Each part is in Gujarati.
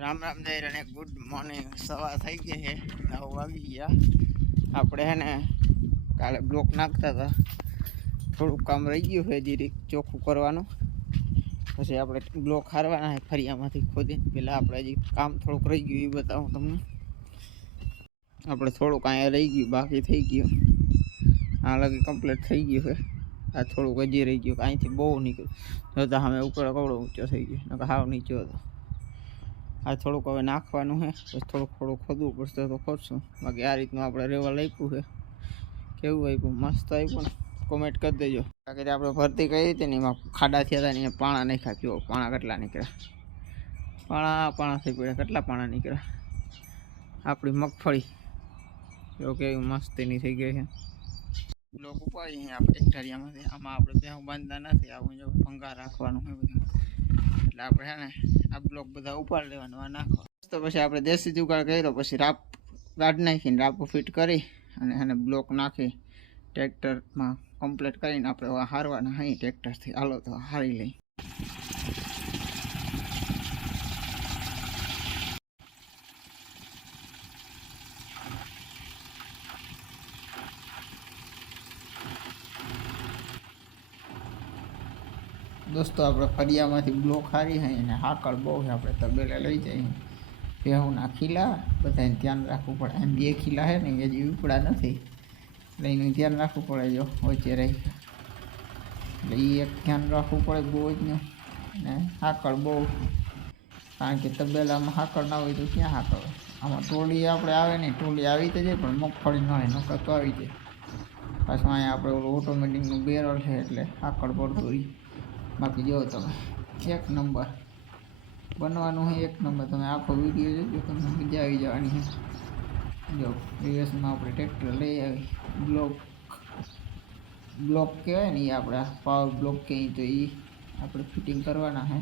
રામ રામ જય અને ગુડ મોર્નિંગ સવાર થઈ ગઈ છે. નવ વાગી ગયા. આપણે હે ને કાલે બ્લોક નાખતા હતા. થોડુંક કામ રહી ગયું છે જીરીક ચોખ્ખું કરવાનું. પછી આપણે બ્લોક હારવાના ફરિયામાંથી ખોદીને. પહેલાં આપણે હજી કામ થોડુંક રહી ગયું, એ બતાવું તમને. આપણે થોડુંક અહીંયા રહી ગયું, બાકી થઈ ગયું. આ લગી કમ્પ્લીટ થઈ ગયું છે. આ થોડુંક હજી રહી ગયું. અહીંથી બહુ નીકળ્યું. જોતા અમે ઉકળો કવડો ઊંચો થઈ ગયો. નકર હાવ નીચો હતો. આ થોડુંક હવે નાખવાનું છે પછી થોડુંક થોડુંક ખોદવું પડશે તો ખોદશું. બાકી આ રીતનું આપણે રેવા લાગ્યું છે. કેવું આપ્યું? મસ્ત આપ્યું કોમેન્ટ કરી દેજો. બાકી કે આપણે ભરતી કરી હતી ને એમાં ખાડા થયા હતા ને એ પાણા નાખ્યા. જો પાણા કેટલા નીકળ્યા. પાણા પાણા થઈ પડ્યા. કેટલા પાણા નીકળ્યા? આપણી મગફળી. જો કેવી મસ્તીની થઈ ગઈ છે. બ્લોક ઉપાડી આપણે. ટેક્ટરિયામાંથી આમાં આપણે ત્યાં બાંધતા નથી. આવું જો ભંગા રાખવાનું હોય બધું. એટલે આપણે છે ને આ બ્લોક બધા ઉપાડ લેવાનો, આ નાખો. તો પછી આપણે દેશી જુગાડ કર્યો, પછી રાપ ગાઢ નાખીને રાપો ફિટ કરી અને એને બ્લોક નાખી, ટ્રેક્ટરમાં કમ્પ્લીટ કરીને આપણે હારવાના, અહીં ટ્રેક્ટરથી હાલો તો હારી લઈ. દોસ્તો, આપણે ફરિયામાંથી બ્લોક હારી હોય અને હાકળ બહુ છે આપણે તબેલે લઈ જઈએ ભેહુના ખીલા, બધાને ધ્યાન રાખવું પડે. એમ બે ખીલા છે ને, હજી ઉપડા નથી. એટલે એનું ધ્યાન રાખવું પડે જો, વચ્ચે રહી. એટલે એ એક ધ્યાન રાખવું પડે બહુ જ ને અને હાકળ બહુ કારણ કે તબેલામાં હાકળ ના હોય તો ક્યાં હાકળ આમાં ટોળી આપણે આવે ને, ટોળી આવી તો જાય, પણ મગફળી ન હોય, નકર તો આવી જાય. પાછું અહીંયા આપણે ઓટોમેટિકનું બેરલ છે એટલે હાકળ પડતું હોય બાકી જો તમે એક નંબર. બનવાનું હોય એક નંબર. તમે આખો વીડિયો જોજો, તમને મજા આવી જવાની છે જો યુએસમાં આપણે ટ્રેક્ટર લઈ આવી. બ્લોક બ્લોક કહેવાય ને એ આપણા પાવર બ્લોક કહીએ તો એ આપણે ફિટિંગ કરવાના છે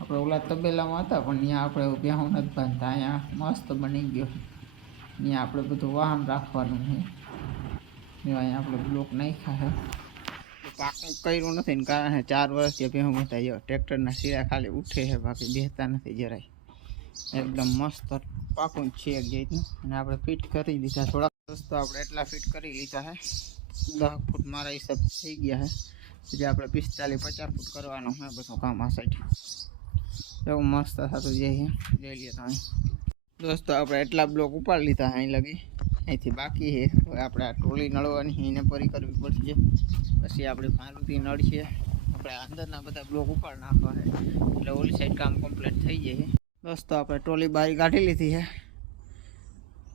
આપણે ઓલા તબેલામાં હતા, પણ ત્યાં આપણે બેહું નથી બાંધતા. અહીંયા મસ્ત બની ગયો. ત્યાં આપણે બધું વાહન રાખવાનું છે અહીંયા આપણે બ્લોક નાખ્યા છે પાકું કર્યું નથી ને કારણે ચાર વર્ષથી ભેહું હતા જો ટ્રેક્ટરના શીરા ખાલી ઉઠે છે, બાકી બેસતા નથી જરાય. એકદમ મસ્ત પાકું છે એક જાતનું. અને આપણે ફિટ કરી દીધા થોડા દોસ્તો આપણે એટલા ફિટ કરી લીધા છે. દસ ફૂટ મારા હિસાબ થઈ ગયા છે. જે આપણે પિસ્તાલીસ, પચાસ ફૂટ કરવાનું છે બધું કામ આ સાઈડ એવું મસ્ત થતું જાય છે. જોઈ લઈએ તમે. દોસ્તો, આપણે એટલા બ્લોક ઉપાડી લીધા અહીં લગી. અહીંથી બાકી છે. હવે આપણે આ ટોલી નળવાની એને પરી કરવી પડશે. પછી આપણે મારુતિ નળશે. આપણે અંદરના બધા બ્લોક ઉપાડ નાખવા છે. એટલે ઓલી સાઈડ કામ કમ્પ્લીટ થઈ જાય દોસ્તો, આપણે ટ્રોલી બારી કાઢી લીધી છે.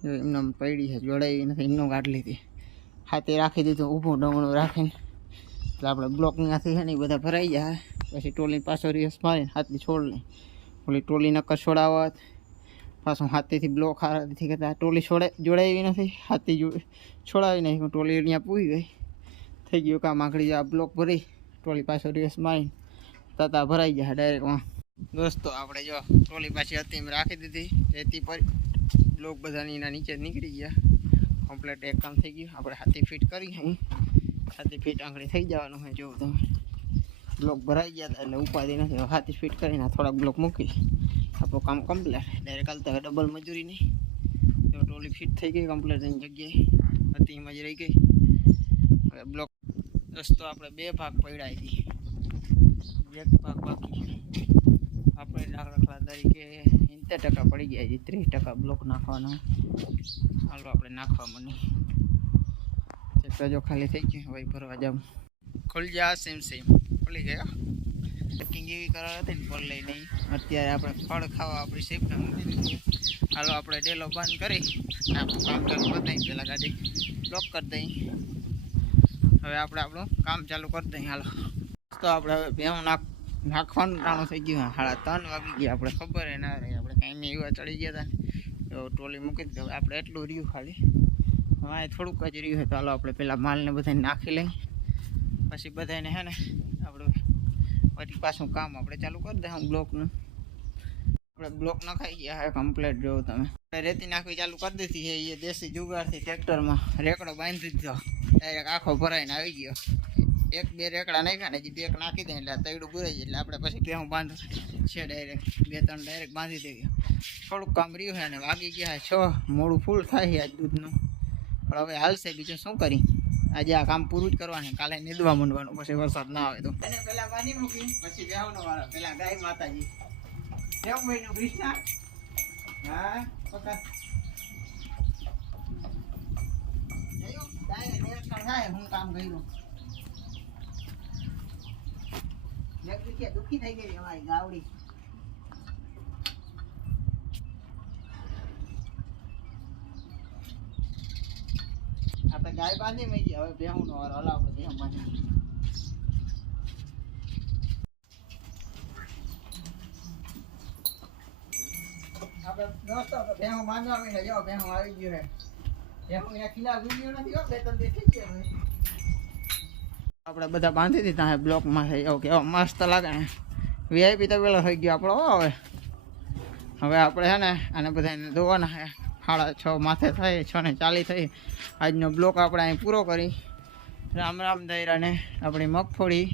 એમને પડી છે, જોડાઈ નથી, એમનો કાઢી લીધી. હાથે રાખી દીધું, ઊભું ડમણું રાખીને. એટલે આપણે બ્લોકની ત્યાંથી છે ને એ બધા ભરાઈ જાય. પછી ટ્રોલી પાછો રિયસ મારીને હાથની છોડ લઈ ઓલી ટ્રોલી નક્કર છોડાવત. પાછું હાથેથી બ્લોક હારાથી કહેતા ટોલી છોડે જોડાવી નથી. હાથી જો છોડાવી નહીં ટોલી અહીંયા પૂરી ગઈ. થઈ ગયું કામ. આખડી આ બ્લોક ભરી. ટોલી પાછો રિયસ મારીને તતા ભરાઈ ગયા ડાયરેક્ટમાં દોસ્તો, આપણે જો ટોલી પાછી હતી એમ રાખી દીધી. રેતી પર બ્લોક બધાની એના નીચે નીકળી ગયા. કમ્પ્લીટ એક કામ થઈ ગયું. આપણે હાથી ફિટ કરી અહીં હાથી ફિટ આંગળી થઈ જવાનું હોય જોવું તમે બ્લોક ભરાઈ ગયા હતા એટલે ઉપાધિ નથી. હવે હાથી ફિટ કરીને થોડાક બ્લોક મૂકી આપણું કામ કમ્પ્લીટ ડાયરેક્ટ હાલ તો હવે ડબલ મજૂરી નહીં. તો ટોલી ફિટ થઈ ગઈ કમ્પ્લીટ જગ્યાએ. હતી એમાં જ રહી ગઈ. હવે બ્લોક રસ્તો આપણે બે ભાગ પડ્યા હતી એક ભાગ બાકી આપણે દાખલા તરીકે સિત્તેર ટકા પડી ગયા છે, ત્રીસ ટકા બ્લોક નાખવાનો. હાલો આપણે નાખવા મને જો ખાલી થઈ ગયું, હવે ભરવા જાઉં. ખુલ જા સેમ સેમ ખુલી ગયા પેકિંગ એવી કરાવી હતી ને ફળ લઈને અત્યારે આપણે ફળ ખાવા આપણી શિફ્ટ મૂકી હાલો આપણે ડેલો બંધ કરી. આપણું કામ ચાલુ કરી દઈએ પહેલાં ગાડી લોક કરી દઈએ. હવે આપણે આપણું કામ ચાલુ કરી દઈએ. હાલો. તો આપણે હવે ભેવું નાખ, નાખવાનું ટાણું થઈ ગયું સાડા ત્રણ વાગી ગયા. આપણે ખબર ના રહી. આપણે કાંઈ એવા ચડી ગયા હતા તો ટ્રોલી મૂકી દીધું. આપણે એટલું રહ્યું ખાલી. હવે થોડુંક જ રહ્યું હોય તો હાલો આપણે પેલા માલને બધાને નાખી લઈ પછી બધાને હે ને પછી પાછું કામ આપણે ચાલુ કરી દે બ્લોકનું આપણે બ્લોક નખાઈ ગયા હવે કમ્પ્લેટ જોવો તમે. રેતી નાખવી ચાલુ કરી દીધી છે, એ દેશી જુગાડથી ટ્રેક્ટરમાં રેકડો બાંધી દીધો. ડાયરેક્ટ આખો ભરાઈને આવી ગયો. એક બે રેકડા નાખ્યા ને હજી બે નાખી દે એટલે તૈડું પૂરાઈ જાય એટલે આપણે પછી ભેહું બાંધ. છે ડાયરેક્ટ બે ત્રણ ડાયરેક્ટ બાંધી દઈએ. થોડુંક કામ રહ્યું છે અને વાગી ગયા છ મોડું ફૂલ થાય છે આજ દૂધનું. પણ હવે હાલશે બીજું શું કરી આજે આ કામ પૂરું જ કરવાનું કાલે નીંદવા માંડવાનું, પછી વરસાદ ના આવે તો. મૂકી, પછી બેહવાનો હા હું કામ કર્યું. દુઃખી થઈ ગઈ અમારી ગાવડી. આપણે ગાય બાંધી મેં હવે બેહું નો વારો હલો આપણે છે. હો, બે ત્રણ દેખી છે બધા બાંધી દીધા હે બ્લોકમાં થઈ એવું કેવો મસ્ત લાગે ને વીઆઈપી તો પેલો થઈ ગયો આપણો, હો, હવે. હવે આપણે છે ને, આને બધાને ધોવાના છે. સાડા છ માથે થાય છ ને ચાલી થઈ. આજનો બ્લોક આપણે અહીં પૂરો કરી. રામ રામ દૈરાને આપણી મગફળી.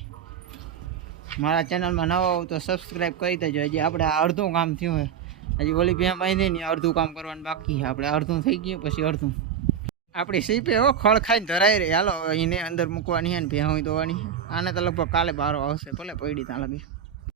મારા ચેનલમાં નવા હોવ તો સબસ્ક્રાઈબ કરી દેજો. હજી આપણે અડધું કામ થયું હોય હજી ઓલી ભેં બાંધી ને અડધું કામ કરવાનું બાકી છે. આપણે અડધું થઈ ગયું, પછી અડધું. આપણી સીપે હો, ખળ ખાઈને ધરાઈ રહી. હાલો એને અંદર મૂકવાની છે ને હોય ધોવાની આને તો લગભગ કાલે બારો આવશે. ભલે પડી ત્યાં લગી.